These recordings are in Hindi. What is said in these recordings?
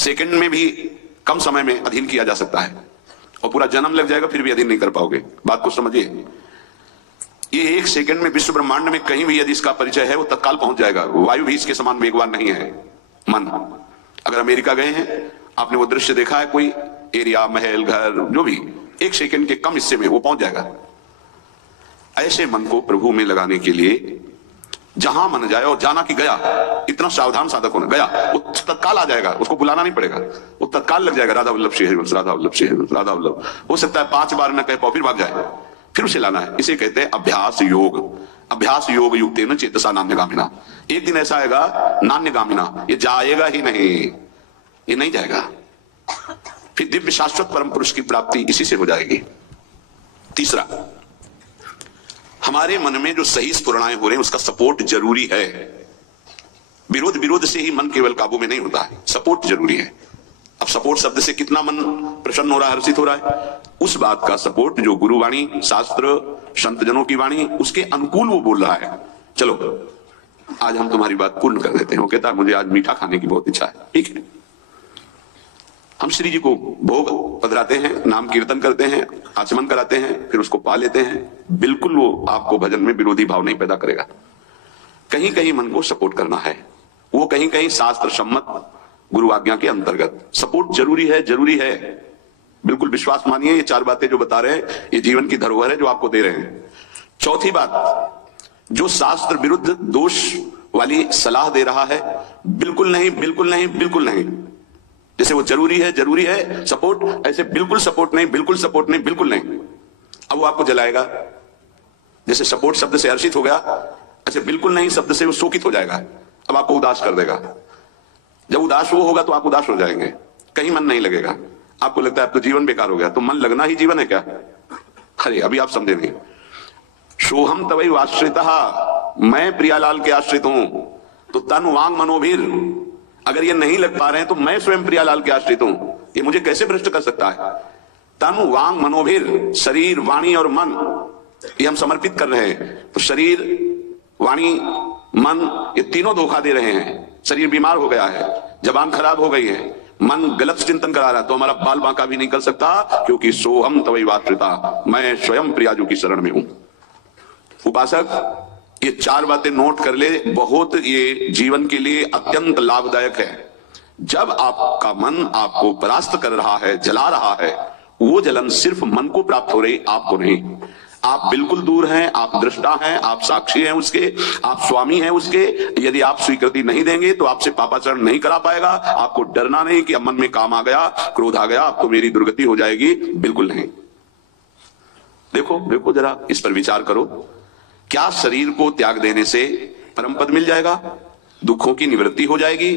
सेकंड में भी कम समय में अधीन किया जा सकता है, और पूरा जन्म लग जाएगा फिर भी अधीन नहीं कर पाओगे। बात को समझिए, ये एक सेकंड में विश्व ब्रह्मांड में कहीं भी यदि इसका परिचय है वो तत्काल पहुंच जाएगा। वायु भी इसके समान वेगवान नहीं है। मन, अगर अमेरिका गए हैं, आपने वो दृश्य देखा है, कोई एरिया, महल, घर, जो भी, एक सेकंड के कम हिस्से में वो पहुंच जाएगा। ऐसे मन को प्रभु में लगाने के लिए जहां मन जाए, और जाना कि गया, इतना सावधान साधक होना, गया वो तत्काल आ जाएगा, उसको बुलाना नहीं पड़ेगा, वो तत्काल लग जाएगा। राधा वल्लभ श्री हरिवंश, राधा वल्लभ श्री हरिवंश, राधा वल्लभ। हो सकता है 5 बार न कह पाओ, फिर भाग जाए, फिर उसे लाना है। इसे कहते हैं अभ्यास योग। अभ्यास योग युक्तेन चेतसा नान्यगामिना। एक दिन ऐसा आएगा नान्यगामिना, ये जाएगा ही नहीं, ये नहीं जाएगा। फिर दिव्य शाश्वत परम पुरुष की प्राप्ति इसी से हो जाएगी। तीसरा, हमारे मन में जो सही स्फुरणाएं हो रहे हैं उसका सपोर्ट जरूरी है। विरोध से ही मन केवल काबू में नहीं होता है, सपोर्ट जरूरी है। अब सपोर्ट शब्द से कितना मन प्रसन्न हो रहा है, हर्षित हो रहा है, उस बात का सपोर्ट जो गुरुवाणी, शास्त्र, संत जनों की वाणी, उसके अनुकूल वो बोल रहा है। चलो आज हम तुम्हारी बात पूर्ण कर देते हैं। वो कहता है मुझे आज मीठा खाने की बहुत इच्छा है, ठीक है, हम श्री जी को भोग पधराते हैं, नाम कीर्तन करते हैं, आचमन कराते हैं, फिर उसको पा लेते हैं। बिल्कुल वो आपको भजन में विरोधी भाव नहीं पैदा करेगा। कहीं कहीं मन को सपोर्ट करना है, वो कहीं कहीं शास्त्र सम्मत गुरु आज्ञा के अंतर्गत सपोर्ट जरूरी है, जरूरी है। बिल्कुल विश्वास मानिए, ये 4 बातें जो बता रहे हैं ये जीवन की धरोहर है जो आपको दे रहे हैं। चौथी बात, जो शास्त्र विरुद्ध दोष वाली सलाह दे रहा है, बिल्कुल नहीं, बिल्कुल नहीं, बिल्कुल नहीं। जैसे वो जरूरी है सपोर्ट, ऐसे बिल्कुल सपोर्ट नहीं, बिल्कुल सपोर्ट नहीं, बिल्कुल नहीं। अब वो आपको जलाएगा। जैसे सपोर्ट शब्द से हर्षित हो गया, ऐसे बिल्कुल नहीं शब्द से वो शोकित हो जाएगा, अब आपको उदास कर देगा। जब उदास वो होगा तो आप उदास हो जाएंगे, कहीं मन नहीं लगेगा, आपको लगता है अब तो जीवन बेकार हो गया। तो मन लगना ही जीवन है क्या? अरे अभी आप समझे नहीं। सोहम तवैव आश्रितः, मैं प्रियालाल के आश्रित हूं, तो तन वांग मनोभीर, अगर ये नहीं लग पा रहे हैं तो मैं स्वयं प्रियालाल के आश्रित हूं, ये मुझे कैसे भ्रष्ट कर सकता है? तन वांग मनोभीर, शरीर, वाणी और मन, ये हम समर्पित कर रहे हैं। तो शरीर, वाणी, मन, ये तीनों धोखा दे रहे हैं। शरीर बीमार हो गया है, जबान खराब हो गई है, मन गलत चिंतन करा रहा है, तो हमारा बाल बांका भी नहीं कर सकता, क्योंकि सोहम तवैव आश्रितः, मैं स्वयं प्रियाजू की शरण में हूं। उपासक ये 4 बातें नोट कर ले, बहुत ये जीवन के लिए अत्यंत लाभदायक है। जब आपका मन आपको परास्त कर रहा है, जला रहा है, वो जलन सिर्फ मन को प्राप्त हो रही, आपको नहीं। आप बिल्कुल दूर हैं, आप दृष्टा हैं, आप साक्षी हैं उसके, आप स्वामी हैं उसके। यदि आप स्वीकृति नहीं देंगे तो आपसे पापाचरण नहीं करा पाएगा। आपको डरना नहीं कि अब मन में काम आ गया, क्रोध आ गया, अब तो मेरी दुर्गति हो जाएगी, बिल्कुल नहीं। देखो देखो जरा इस पर विचार करो। क्या शरीर को त्याग देने से परम पद मिल जाएगा? दुखों की निवृत्ति हो जाएगी?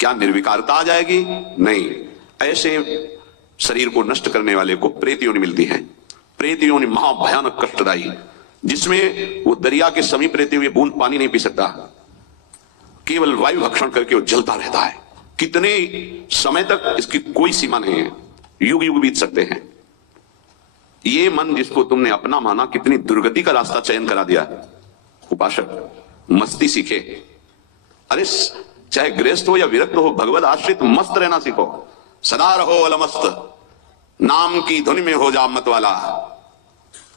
क्या निर्विकारता आ जाएगी? नहीं। ऐसे शरीर को नष्ट करने वाले को प्रेत योनि मिलती है। प्रेत योनि महाभयानक कष्टदायी, जिसमें वो दरिया के समीप रहते हुए बूंद पानी नहीं पी सकता, केवल वायु भक्षण करके वो जलता रहता है। कितने समय तक इसकी कोई सीमा नहीं है, युग युग बीत सकते हैं। ये मन जिसको तुमने अपना माना, कितनी दुर्गति का रास्ता चयन करा दिया। उपासक मस्ती सीखे। अरे चाहे गृहस्थ हो या विरक्त हो, भगवत आश्रित मस्त रहना सीखो। सदा रहो अलमस्त, नाम की धुन में हो जा मत वाला।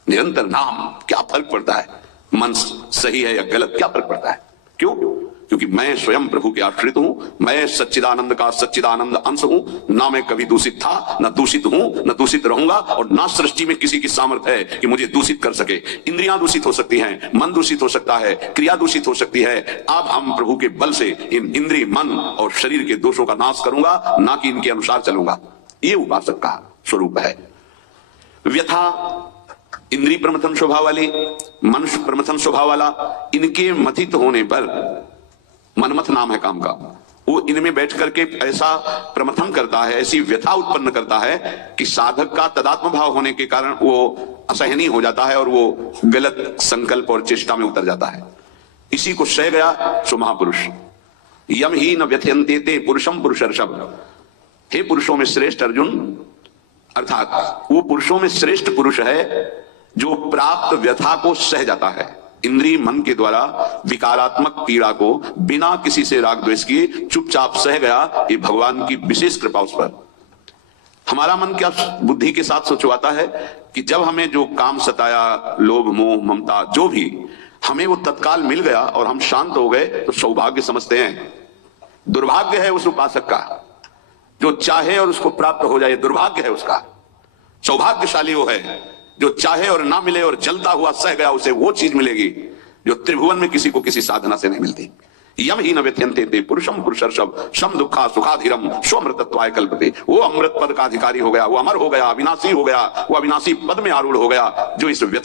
निरंतर नाम, क्या फर्क पड़ता है मन सही है या गलत, क्या फर्क पड़ता है? क्यों? क्योंकि मैं स्वयं प्रभु के आश्रित हूं, मैं सच्चिदानंद का सच्चिदानंद अंश हूं। ना मैं कभी दूषित था, न दूषित हूं, न दूषित रहूंगा, और ना सृष्टि में किसी की सामर्थ्य है कि मुझे दूषित कर सके। इंद्रियां दूषित हो सकती हैं, मन दूषित हो सकता है, क्रिया दूषित हो सकती है। अब हम प्रभु के बल से इन इंद्रिय, मन और शरीर के दोषों का नाश करूंगा, ना कि इनके अनुसार चलूंगा। ये उपासक का स्वरूप है। व्यथा, इंद्रिय प्रमथन स्वभाव वाली, मनुष्य प्रमथन स्वभाव वाला, इनके मथित होने पर, मनमथ नाम है काम का, वो इनमें बैठ करके ऐसा प्रमथन करता है, ऐसी व्यथा उत्पन्न करता है कि साधक का तदात्म भाव होने के कारण वो असहनीय हो जाता है और वो गलत संकल्प और चेष्टा में उतर जाता है। इसी को सह गया सो महापुरुष। यम ही न व्यथयन्ते ते पुरुषम पुरुषर्षभ। हे पुरुषों में श्रेष्ठ अर्जुन, अर्थात वो पुरुषों में श्रेष्ठ पुरुष है जो प्राप्त व्यथा को सह जाता है। इंद्रिय मन के द्वारा विकारात्मक पीड़ा को बिना किसी से राग द्वेष किए चुपचाप सह गया, ये भगवान की विशेष कृपा उस पर। हमारा मन क्या बुद्धि के साथ सोचवाता है कि जब हमें जो काम सताया, लोभ मोह ममता जो भी, हमें वो तत्काल मिल गया और हम शांत हो गए तो सौभाग्य समझते हैं। दुर्भाग्य है उस उपासक का जो चाहे और उसको प्राप्त हो जाए, दुर्भाग्य है उसका। सौभाग्यशाली वो है जो चाहे और ना मिले और जलता हुआ सह गया, उसे वो चीज मिलेगी जो त्रिभुवन में किसी को किसी साधना से नहीं मिलती। यम ही न व्यथ्यन्ते ते पुरुषम पुरुषर्षभ शम दुखा सुखाधीरम स्वमृतत्वाय कल्पते। वो अमृत पद का अधिकारी हो गया, वो अमर हो गया, अविनाशी हो गया, वो अविनाशी पद में आरूढ़ हो गया जो इस व्यथ